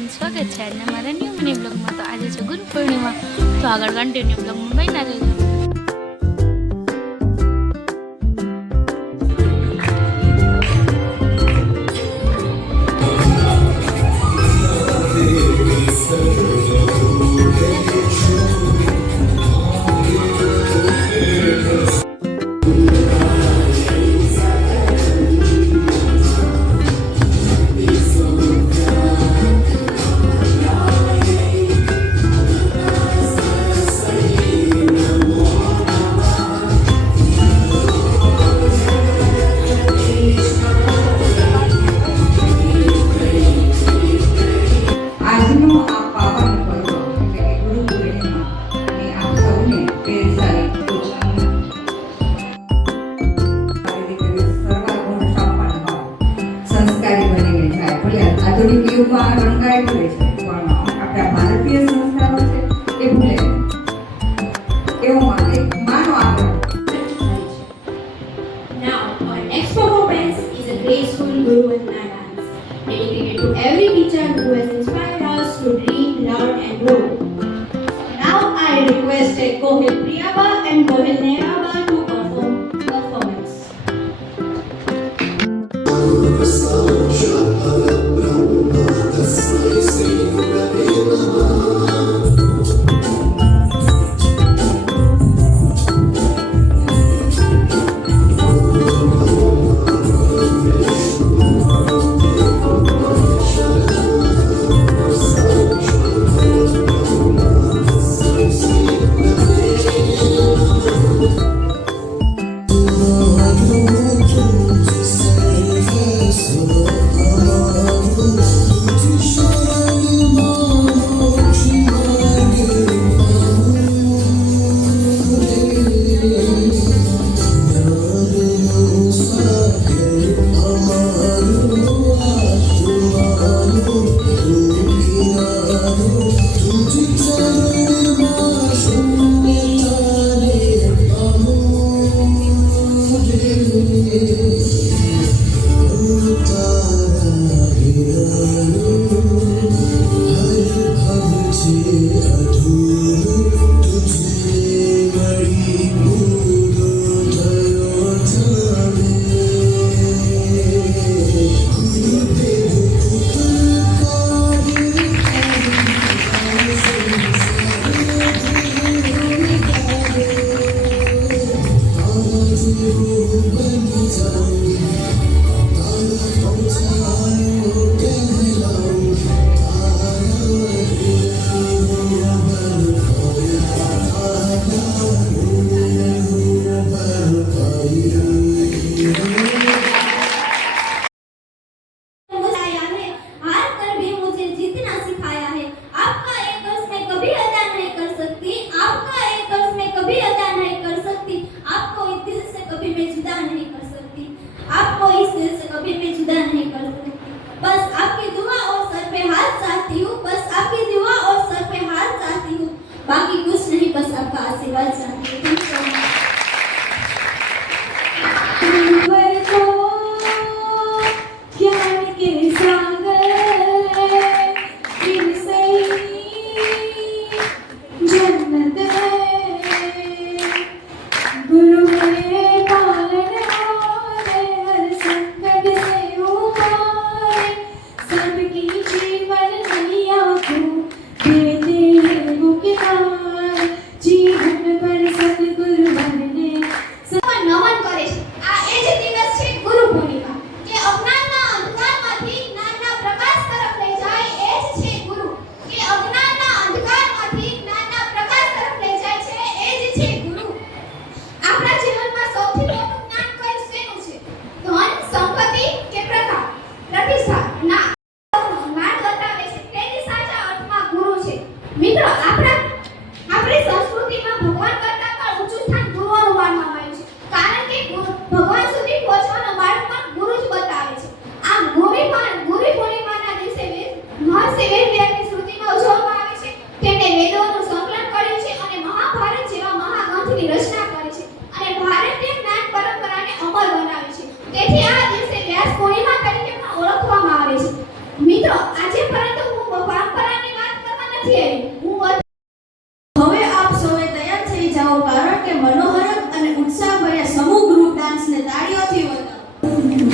તમારું સ્વાગત છે આજના મારા ન્યૂ મિની બ્લોગમાં. તો આજે છે ગુરુ પૂર્ણિમા, તો આગળ કન્ટિન્યુ બ્લોગમાં બન્યા રહેજો. આધુનિક યુગમાં રંગાઈ પડે છે, પણ આપણા ભારતીય સંસ્કારો છે એ ભૂલે એવું માનો આગળ. Now, our next performance is a graceful Guru Vandana dance dedicated to every teacher who has inspired us to dream, learn, and grow. Now, I request Kohil Priyaba and Kohil Neraba to perform performance.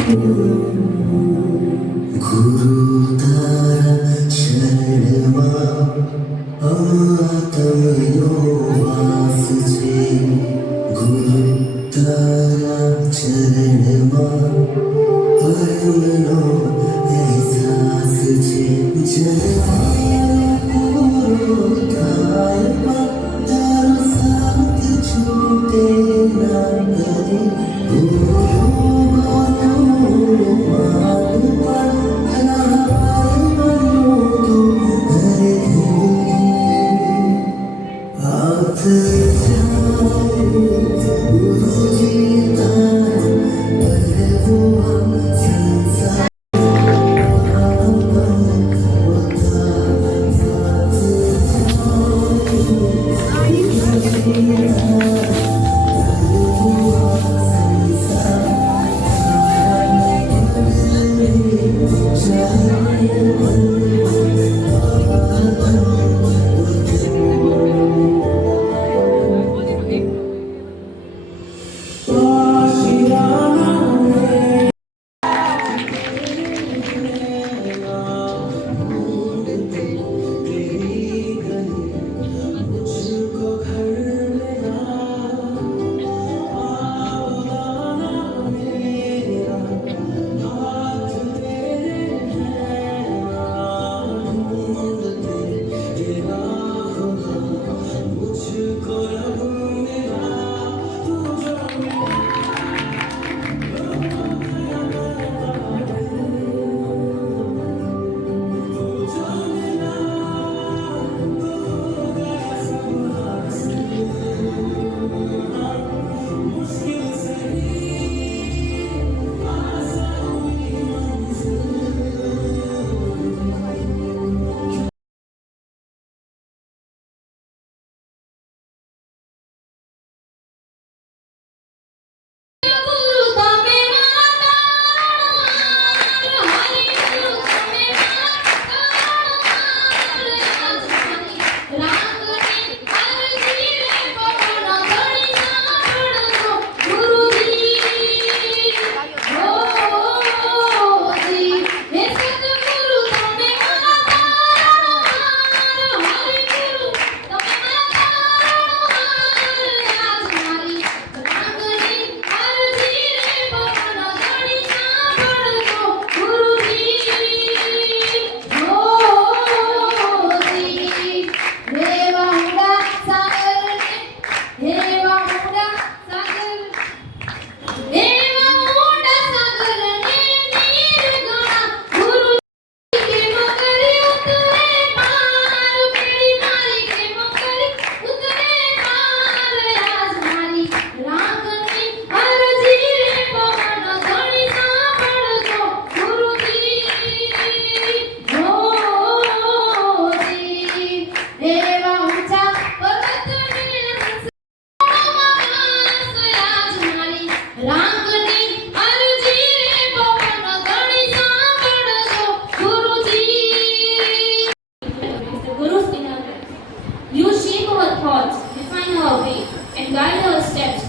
ગુરુ તારા શરણમાં આત્મનો વાસ છે. ગુરુ તારા ચરણમાં પરમનો અહેસાસ છે. જન્મારો પૂરો થાય તારો સાથ છૂટે ના કરે.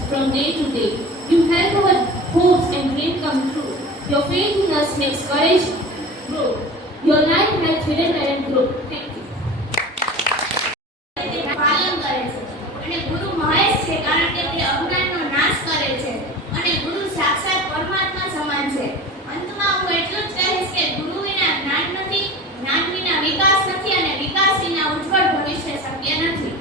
from day to day. You help our hopes and dreams come true. Your faith in us makes courage grow. Your life helps hidden talent grow. Thank you. પાલન કરે છે અને ગુરુ મહેશ છે કારણ કે તે અજ્ઞાનનો નાશ કરે છે અને ગુરુ સાક્ષાત પરમાત્મા સમાન છે. અંતમાં હું એટલું જ કહીશ કે ગુરુ વિના જ્ઞાન નથી, જ્ઞાન વિના વિકાસ નથી અને વિકાસ વિના ઉજ્જવળ ભવિષ્ય શક્ય નથી.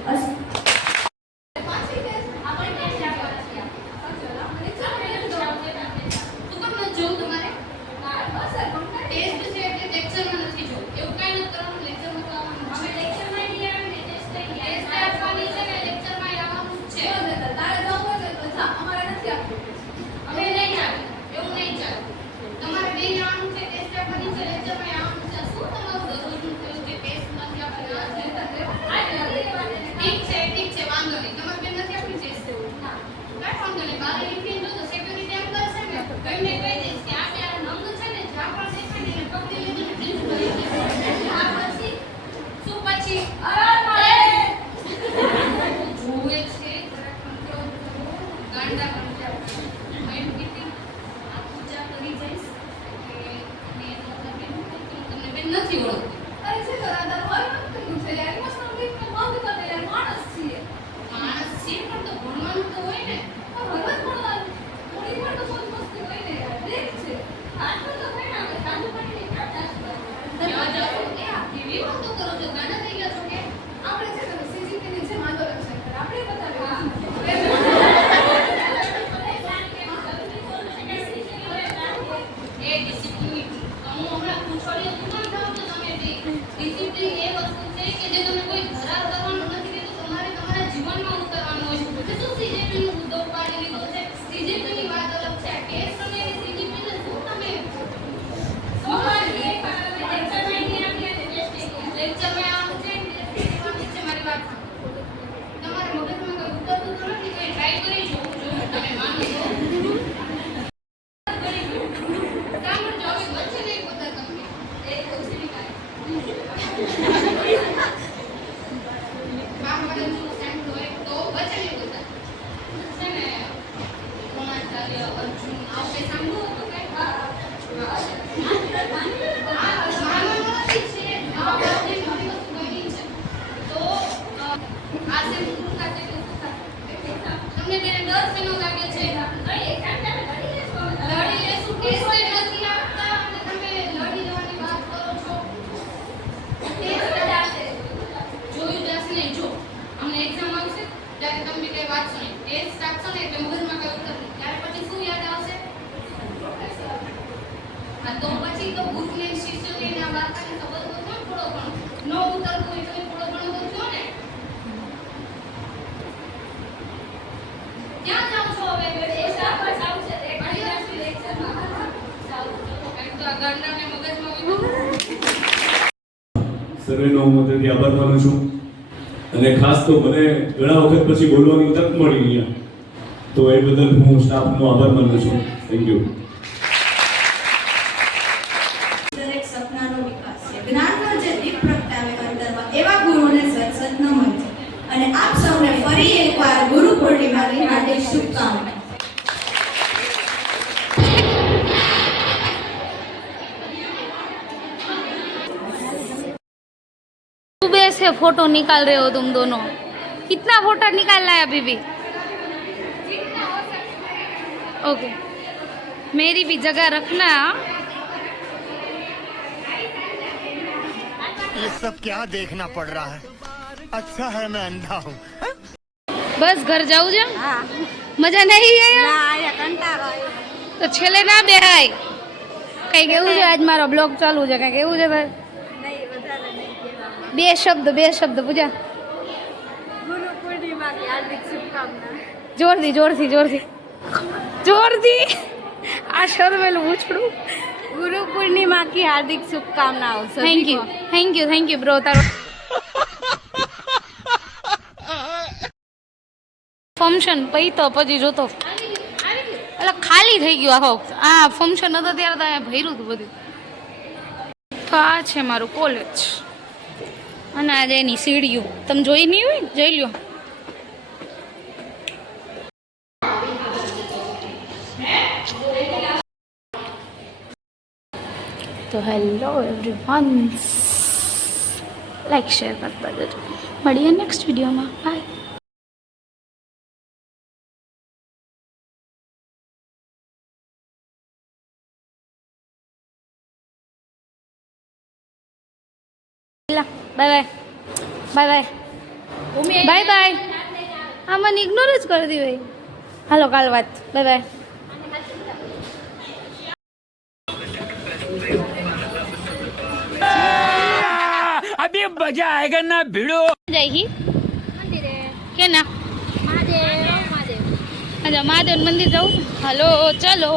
તો પછી તો ગુરુને શિષ્યને ના વાર્તાને સંબંધો પણ થોડો ઘણો નો ઉતરતો હોય તો થોડો ઘણો તો જો ને ક્યાં જાવ છો હવે એ શાખા જાવ છે તે ઘણી રાષ્ટ્રીય લેક્ચરમાં જાવ તો કંઈક તો આ ગંડાને મગજમાં સર્વેનો હું હૃદયથી આભાર માનું છું અને ખાસ તો મને ઘણા વખત પછી બોલવાની તક મળી અહીંયા તો એ બદલ હું સ્ટાફનો આભાર માનું છું. Thank you. દરેક સપનાનો વિકાસ છે. જ્ઞાનનો જે દીપ પ્રગટાવે અંતરમાં એવા ગુરુઓને સતસત નમન છે. અને આપ સૌને ફરી એકવાર ગુરુ પૂર્ણિમાની હાર્દિક શુભકામનાઓ. सुबह से फोटो निकाल रहे हो तुम दोनों, कितना फोटो निकालना है अभी भी? ओके, मेरी भी जगह रखना. ये सब क्या देखना पड़ रहा है? अच्छा है मैं अंधा हूँ. बस घर जाऊँ છે? મજા નહીં આવ્યા? તો છેલ્લે ના બેહાય. કઈ કેવું છે? આજ મારો બ્લોગ ચાલુ છે. કઈ કેવું છે ભાઈ? બે શબ્દ પૂજા. ગુરુ પૂર્ણિમા की हार्दिक शुभकामना. જોરથી આ શર્મેલું પૂછડું. गुरु पूर्णिमा की हार्दिक शुभकामनाओं सभी को. Thank you bro. તારો ફંક્શન પછી જોતો એટલે ખાલી થઈ ગયું આખો. આ ફંક્શન હતો ત્યારે તો અહીંયા ભર્યું હતું બધું. તો આ છે મારું કોલેજ અને આજે એની સીડીઓ તમે જોઈ નહીં હોય, જોઈ લ્યો. તો હેલો એવરીવન, લાઈક શેર કરતા જજો. મળીએ નેક્સ્ટ વિડીયોમાં. બાય. Bye bye. હા, મને ઇગ્નોર જ કરી દી ભાઈ. હાલો કાલ વાત. બાય. अभी मजा आएगा ना भिड़ो. जाएगी क्या ना? अच्छा, महादेव मंदिर जाऊँ. हेलो चलो.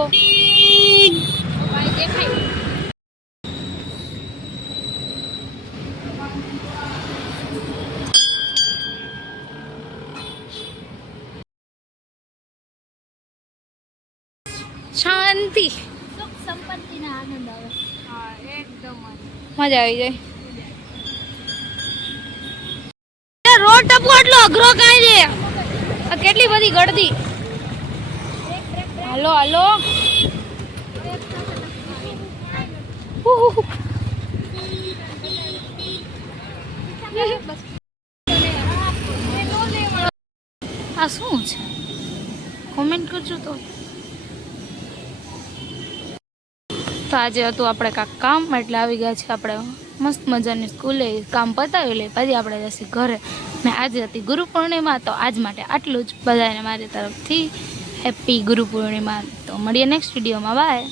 શાંતિ, સુખ સંપત્તિના આનંદ આવે. હા, એકદમ મજા આવી જાય. રોડ ટપકો એટલો અઘરો કાંઈ છે? આ કેટલી બધી ગળદી. હાલો આ શું છે? કોમેન્ટ કરજો. તો આજે હતું આપણે કાંક કામ એટલે આવી ગયા છે આપણે મસ્ત મજાની સ્કૂલે. કામ પતાવી લે પછી આપણે જશે ઘરે. ને આજે હતી ગુરુ પૂર્ણિમા. તો આજ માટે આટલું જ. બધાને મારી તરફથી હેપી ગુરુ પૂર્ણિમા. તો મળીએ નેક્સ્ટ વિડીયોમાં. બાય.